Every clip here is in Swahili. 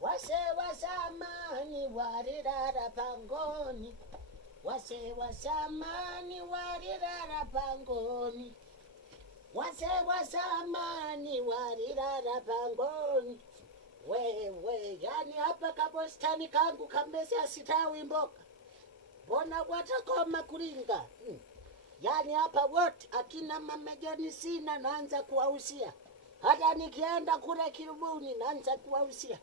Wase wa zamani walilala pangoni, wase wa zamani walilala pangoni, wase wa zamani walilala pangoni. Wewe, yani hapa kabostani kangu kamezea sitawi mboga, mbona watakoma kulinga? Yani hapa wote akina mamejoni sina, naanza kuwausia. Hata nikienda kule Kirubuni naanza kuwausia,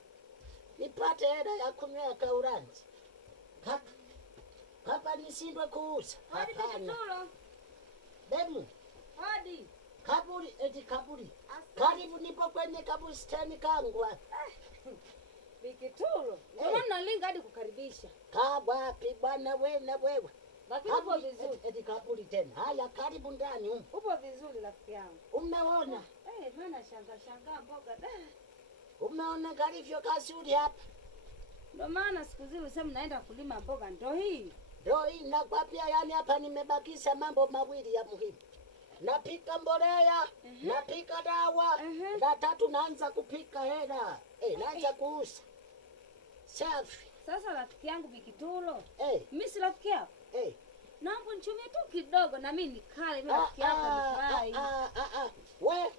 nipate hela ya kunywea kauranzi. Hapa nisindwe kuuza. Hapana. Demu. Hadi. Kaburi, eti kaburi. Karibu nipo kwenye kabustani kangu. Bikitulo. Mbona nalinga hadi kukaribisha? Kaa wapi bwana wewe na wewe? Lakini upo vizuri. Eti kaburi tena. Haya karibu ndani huko. Upo vizuri rafiki yangu. Umeona? Maana shanga mboga da. Umeona kalivyo kazuri hapa? Ndio maana siku zile usema naenda kulima mboga ndio hii. Ndio hii nakwambia, yani hapa nimebakisha mambo mawili ya muhimu. Napika mbolea, napika dawa, na tatu naanza kupika hela. Naanza kuuza. Safi. Sasa rafiki yangu Bikitulo. Mimi si rafiki yako. Naomba nichumie tu kidogo na mimi nikale mimi rafiki yako nifurahi.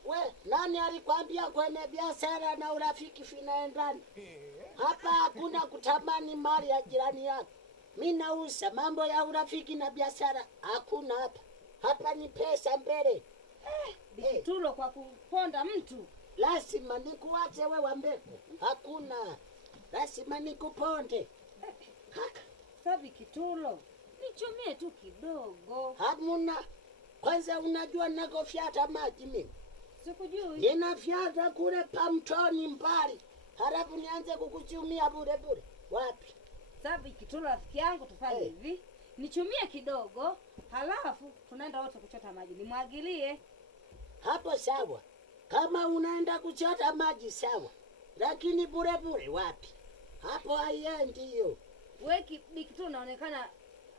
We, nani alikwambia kwenye biashara na urafiki vinaendana? Hapa hakuna kutamani mali ya jirani yako. Mimi nauza, mambo ya urafiki na biashara hakuna hapa. Hapa ni pesa mbele. Bikitulo kwa kuponda mtu. Lazima nikuache wewe mbeko. Hakuna. Lazima nikuponde. Sasa Bikitulo, nichumie tu kidogo. Hamuna. Kwanza unajua nakofyata maji mimi? Sikujui. Ninafyata kule pamtoni mbali. Halafu nianze kukuchumia bure bure. Wapi? Sasa Bikitulo rafiki yangu tufanye hivi. Nichumie kidogo, halafu tunaenda wote kuchota maji. Nimwagilie. Hapo sawa. Kama unaenda kuchota maji sawa. Lakini bure bure wapi? Hapo haiendi hiyo. Wewe Bikitulo unaonekana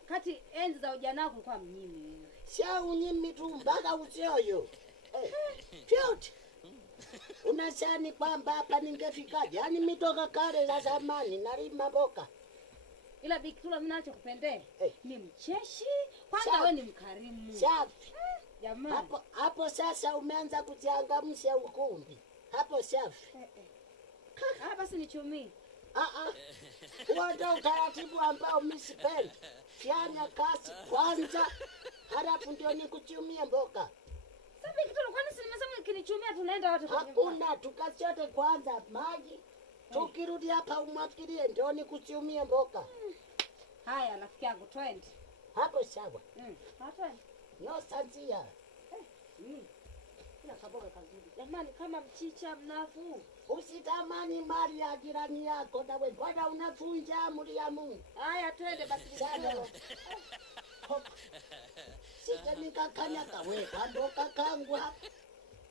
kati enzi za ujana wako ulikuwa mnyimi wewe. Sio unyimi tu mpaka usioyo. Fyote. Unasani kwamba hapa ningefikaje? Yaani mitoka kale za zamani nalima mboga. Ila Bikitulo mimi nachokupendea ni mcheshi, kwanza wewe ni mkarimu. Safi. Jamani. Hapo sasa umeanza kuchangamsha ukumbi. Hapo safi. Basi nichumie. Huo ndio utaratibu ambao mimi sipendi. Fanya kazi kwanza, halafu ndio nikuchumie mboga. Sasa Bikitulo, kwani si nimesema kinichumia tunaenda wote kwenye mboga? Hakuna, tukachote kwanza maji. Tukirudi hapa umwagilie ndio nikuchumie mboga. Haya rafiki yangu twende. Hapo sawa. Twende. No sanzia. Kila kaboga kazuri. Jamani kama mchicha mnafu. Usitamani mali ya jirani yako na wewe. Bwana unafunja amri ya Mungu. Haya twende basi Bikitulo. Sita nikakanyaka wewe mboga kangu hapa.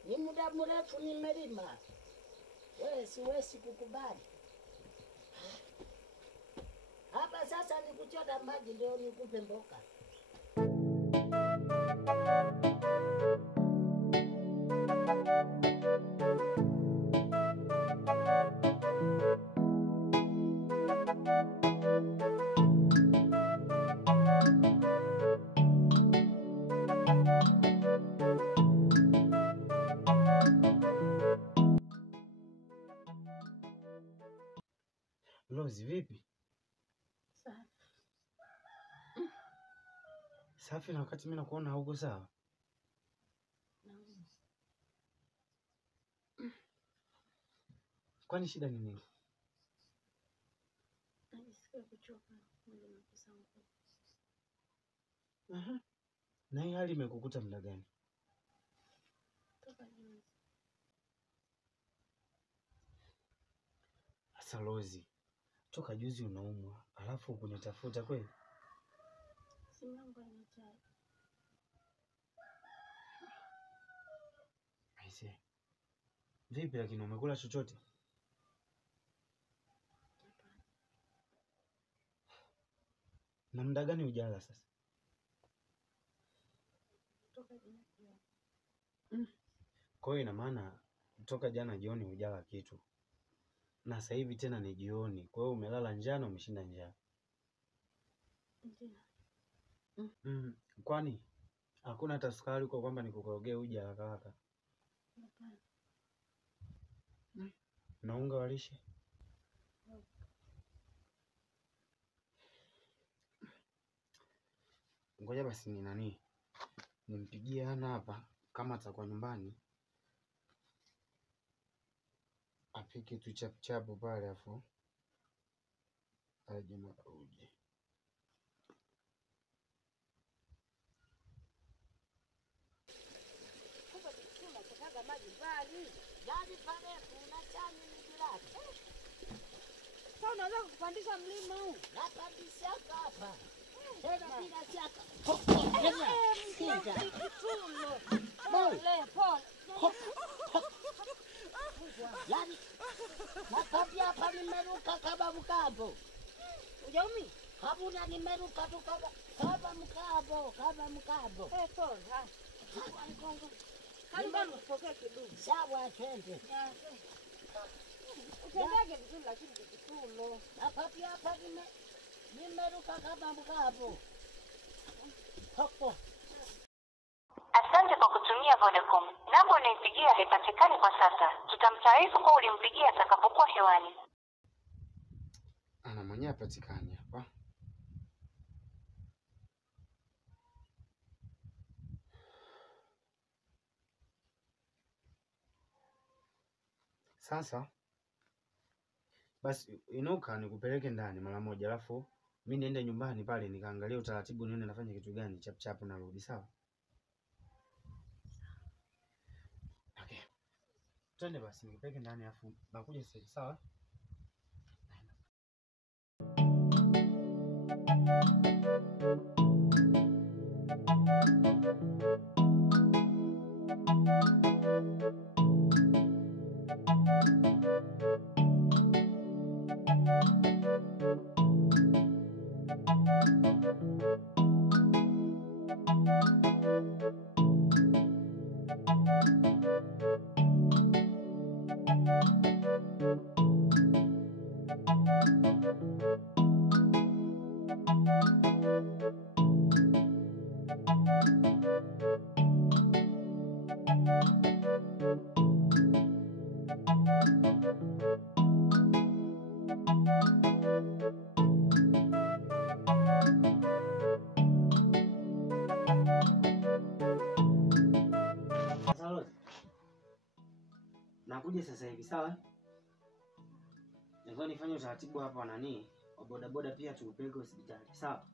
Ni muda mrefu nimelima. Wewe siwezi kukubali. Hapa sasa nikuchota maji ndio nikupe mboga. Lozi vipi? Safi na wakati mimi nakuona huko sawa? Kwani shida ni nini? Najisikia kuchoka mwili unakosa nguvu. Na hii hali imekukuta muda gani? Toka juzi. Asa Lozi, toka juzi unaumwa, alafu kunitafuta kweli? Simu yangu haina chaji. Aise. Vipi lakini umekula chochote? Na muda gani hujala sasa? Toka jana jioni. Kwa hiyo ina maana toka jana jioni hujala kitu. na sasa hivi tena ni jioni. Kwa hiyo umelala njaa na umeshinda njaa. Ndio. Kwani hakuna hata sukari kwa kwamba nikukorogee uji haraka haraka? Hapana. Na unga wa lishe? Ngoja basi nimpigie Hana hapa kama atakuwa nyumbani, apike tu chapu pale afu aje na uji. Kumbe Bikitula kutaga maji mbali. Yaani pale kuna chani ni jirani. Sasa unaweza kupandisha mlima huu? Napandisha hapa. Tena bila shaka. Bikitulo. Pole, pole. Yaani nakwambia hapa nimeruka kama mkambo. Hujaumia? Kabuna nimeruka tu kama mkambo. Pole. Karibu tupokee kidumu. Sawa, twende. Utendage vizuri lakini Bikitulo. Nakwambia hapa nimeruka kama mkambo. Hapo. Asante kwa kutumia Vodacom. Namba unaipigia haipatikani kwa sasa. Tutamtaarifu kwa ulimpigia atakapokuwa hewani. Ana mwenyewe hapatikani hapa. Sasa basi inuka nikupeleke ndani mara moja, alafu mimi niende nyumbani pale nikaangalia utaratibu, nione nafanya kitu gani, chap narudi. Sawa? Okay. Twende basi nikupeleke ndani alafu nakuja sasa. Sawa? Nakuja sasa hivi. Sawa? Ndio nifanye utaratibu hapa wa wa bodaboda pia tukupeleke hospitali. Sawa?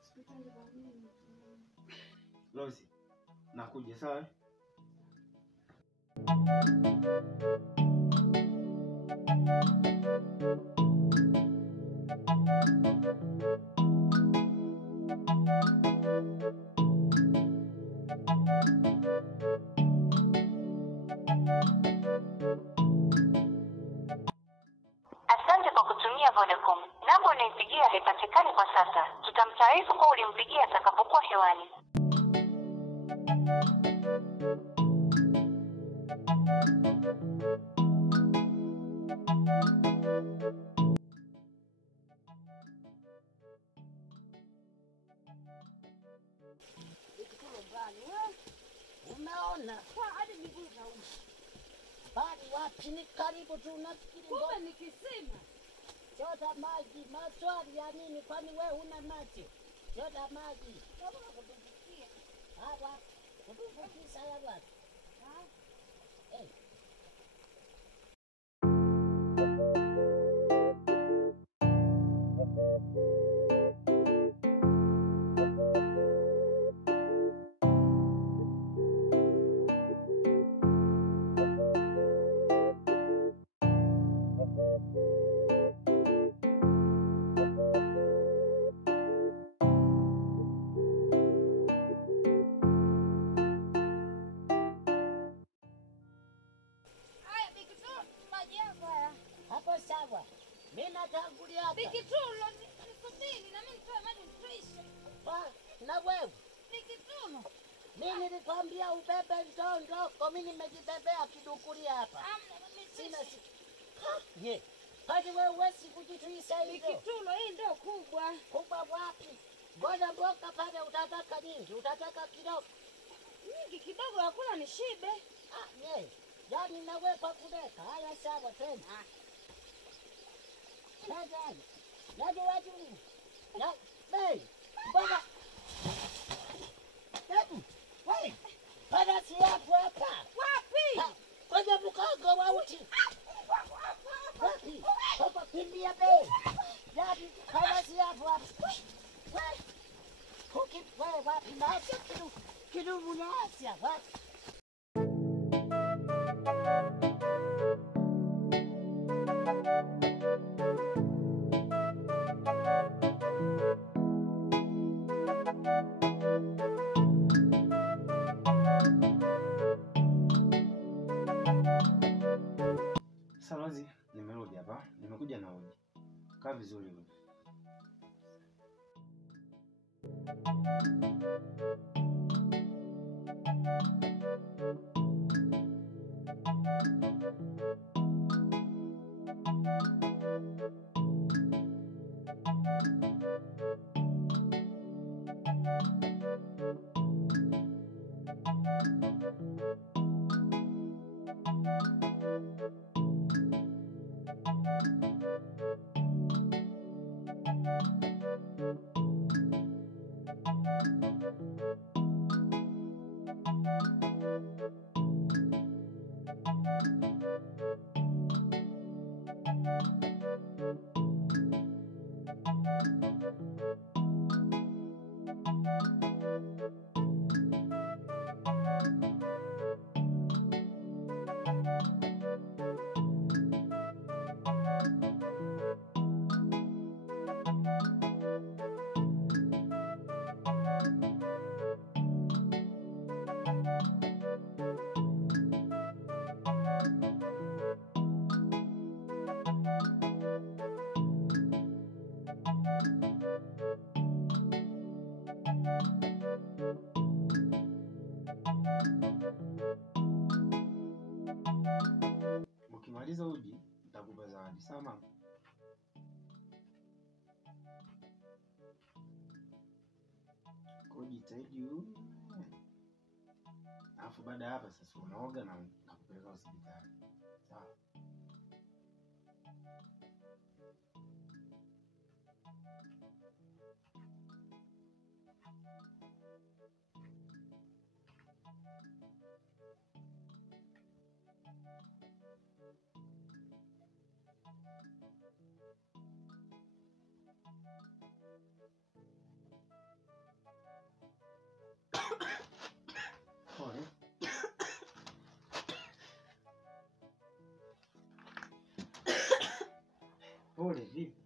Hospitali kwa nini? Lozi, nakuja. Sawa? Asante kwa kutumia Vodacom. Namba unaipigia haipatikani kwa sasa. Tutamtaarifu kwa ulimpigia atakapokuwa hewani. Bikitula mbali. Umeona? Hadi miguu zauma. Bali wapi, ni karibu tu, nafikiri Kumbe ni kisima. chota maji. Maswali ya nini? Kwani wewe huna maji? Chota maji. Kama kutufikia. Hapa kutuvukisha ya watu. Eh. Haya Bikitulo, maji yako haya. Hapo sawa. Mimi natangulia hapa. Bikitulo, nisubiri na mimi nitoe maji nitwishe. Na wewe Bikitulo. Mimi nilikwambia ubebe ndoo, mimi nimejibebea kidukulia hapa. Sina si. Ye. Hadi wewe sikujituisa hivyo. Mikitulo hii ndio kubwa. Kubwa wapi? Mbona mboga pale utataka nyingi? Utataka kidogo? Nyingi kidogo ya kula ni shibe. Ye. Yaani nawe kwa kudeka. Haya sawa tena. Sasa. Yaani watu. Ya, bei. Mbona? Hebu. Wewe. Pana si hapo hapa. Wapi? Kwenye mkongo wa uti. Wapi? Hapa kimbia bei. Yaani pana si hapo hapa. Wewe. Wewe wapi? Naacha kidumu na Asia. Wapi? Salozi, nimerudi hapa. Nimekuja na uji. Kaa vizuri wewe. Ukimaliza uji, nitakupa zawadi. Sawa mama? Kujitahidi unywe. Alafu baada ya hapa sasa unaoga na nakupeleka hospitali. Sawa? Pole. Pole vipi?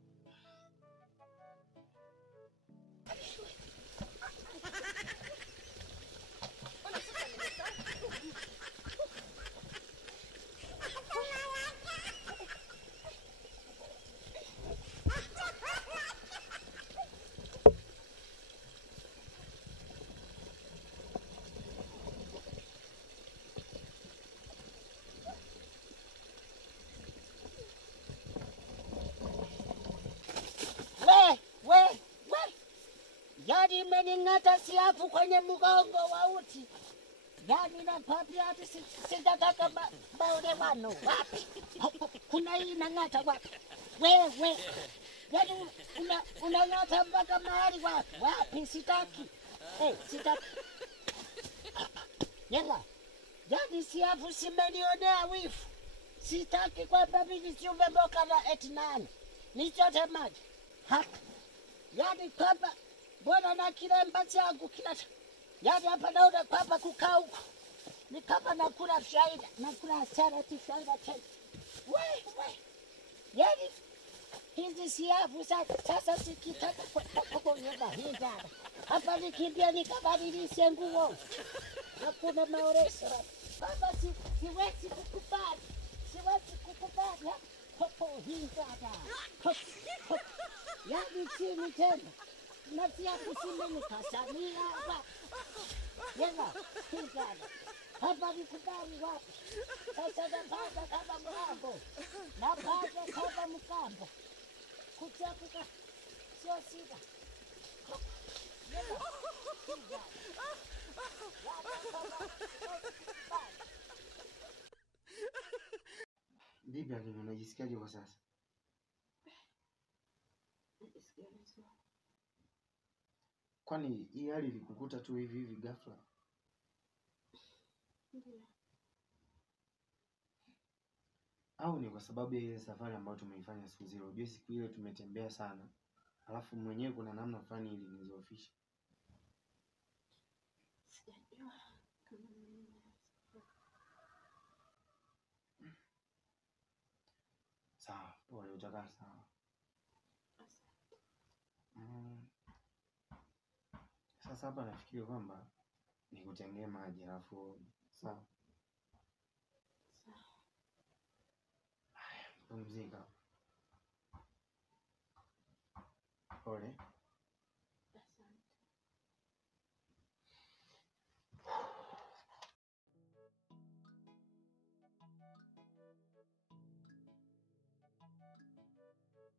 Yaani imening'ata siafu kwenye mgongo wa uti. Yaani nakwambia hati sitataka maelewano. Wapi? Kuna hii inang'ata wapi? Wewe. Yaani unang'ata mpaka mahali wapi? Wapi? Sitaki. Sitaki. Nyela. Yaani siafu simenionea wifu. Sitaki kwamba mimi siuve mboka na eti nani. Nichote maji. Hapa. Yaani kwamba mbona na kilemba changu kinata. Yaani hapa naona kwamba kukaa huku ni kama nakula faida, nakula hasara tu faida tena. We. Yaani hizi siafu sasa sikitaka kwa nyumba hii dada. Hapa nikimbia nikabadilishe nguo. Hakuna maoresho. Baba siwezi kukubali. Siwezi kukubali. Popo hii dada. Yaani chini tena. Na siafu simenikasania. Yema, kijana. Hapa nikubali wapi? Sasa napata kama mgambo. Napata kama mgambo. Kuchapuka sio shida. Yema, kijana. Vipi lakini unajisikiaje kwa sasa? Kwani hii hali ilikukuta tu hivi hivi ghafla? Ndio. Au ni kwa sababu ya ile safari ambayo tumeifanya siku zile? Unajua siku ile tumetembea sana. Alafu mwenyewe kuna namna fulani ilinizofisha. Sijajua kama mimi. Sawa, pole, utakaa sawa. Sasa hapa nafikiri kwamba nikutengee maji alafu sawa. Haya, pumzika. Pole.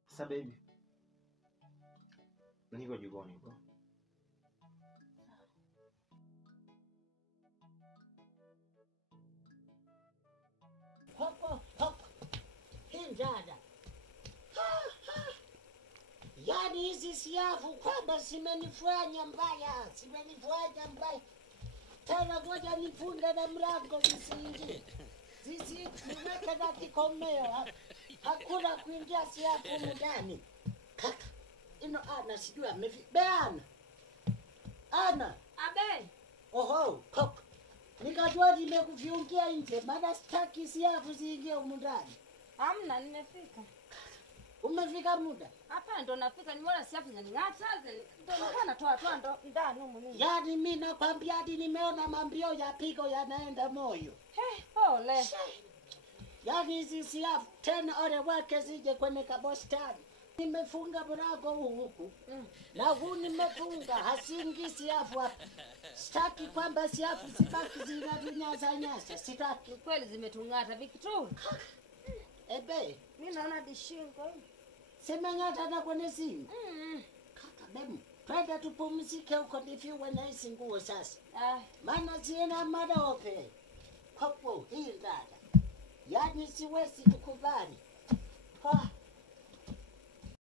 Sasa baby, niko jikoni huko. Hoko, hoko. Hinjada. Yaani hizi siafu kwamba zimenifanya mbaya, zimenifanya mbaya. Tena ngoja nifunge na mlango zisiingie. Niweke na kikomeo. Hakuna kuingia siafu humu ndani. Kaka, ino Ana sijui Ana. Ana. Abe, Oho, koko. Nikajua nimekuviungia nje, maana sitaki siafu ziingie humu ndani. hamna, nimefika. Umefika muda? Hapa ndo nafika, nimeona siafu zinaning'ata, ndo nilikuwa natoa ndo ndani humu nini. Yaani mimi nakwambia hadi nimeona mambio ya pigo yanaenda moyo. Pole. Yaani hizi siafu tena ole wake zije kwenye kabostani. Nimefunga mlango huku. Na huu nimefunga, hasiingii siafu hapa. Sitaki kwamba siafu zibaki zinatunyaza nyasa, sitaki. Kweli zimetung'ata Victoria. Ebe, Mimi naona dishingo hii. semeng'ata na kwenye simu. Kaka bemu, twende tupumzike huko nifiwe na hizi nguo sasa. Maana sina madope. Kwa hii dada. Yaani siwezi kukubali.